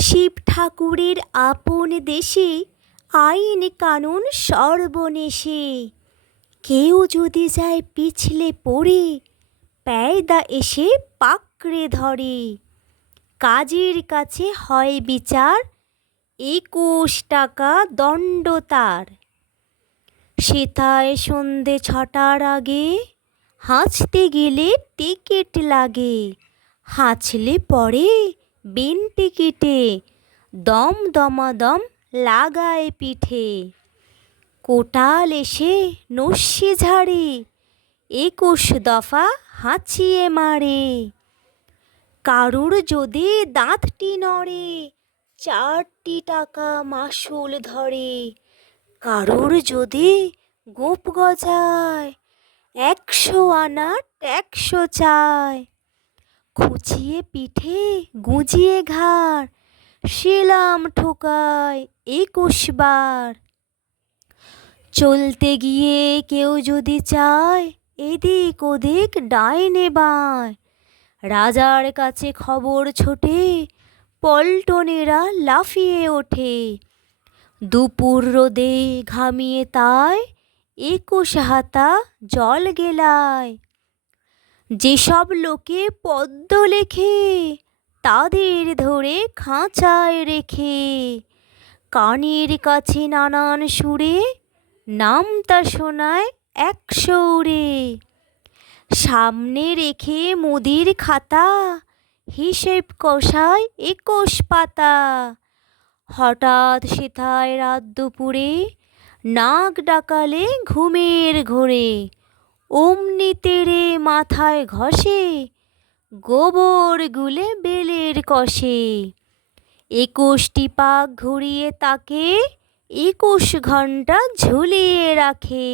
শিব ঠাকুরের আপন দেশে আইন কানুন সর্বনেশে। কেউ যদি যায় পিছলে পড়ে, পেয়দা এসে পাকড়ে ধরে। কাজের কাছে হয় বিচার, 21 টাকা দণ্ড তার। সেথায় সন্ধে 6টার আগে হাঁচতে গেলে টিকিট লাগে। হাঁচলে পরে বিন টিকিটে দম দমাদম লাগায় পিঠে। কোটাল এসে নস্যি ঝাড়ে, 21 দফা হাঁচিয়ে মারে। কারুর যদি দাঁতটি নড়ে, 4টি টাকা মাশুল ধরে। কারুর যদি গোঁফ গজায়, 100 আনা ট্যাক্স চায়। খুঁচিয়ে পিঠে গুঁজিয়ে ঘাড়, শিলাম ঠোকায় 21 বার। চলতে গিয়ে কেউ যদি চায়, এদিক ওদিক ডাইনে বাঁয়। রাজার কাছে খবর ছোটে, পল্টনেরা লাফিয়ে ওঠে। দুপুর রোদে ঘামিয়ে তাই 21 হাতা জল গেলায়। যেসব লোকে পদ্য লেখে, তাদের ধরে খাঁচায় রেখে। কানের কাছে নানান সুরে নামতা শোনায় 100 উড়ে। সামনে রেখে মুদির খাতা, হিসেব কষায় 21 পাতা। হঠাৎ সেথায় রাত দুপুরে নাক ডাকালে ঘুমের ঘোরে। অমনি তেড়ে মাথায় ঘষে, গোবর গুলে বেলের কষে। 21টি পাক ঘুরিয়ে তাকে 21 ঘন্টা ঝুলিয়ে রাখে।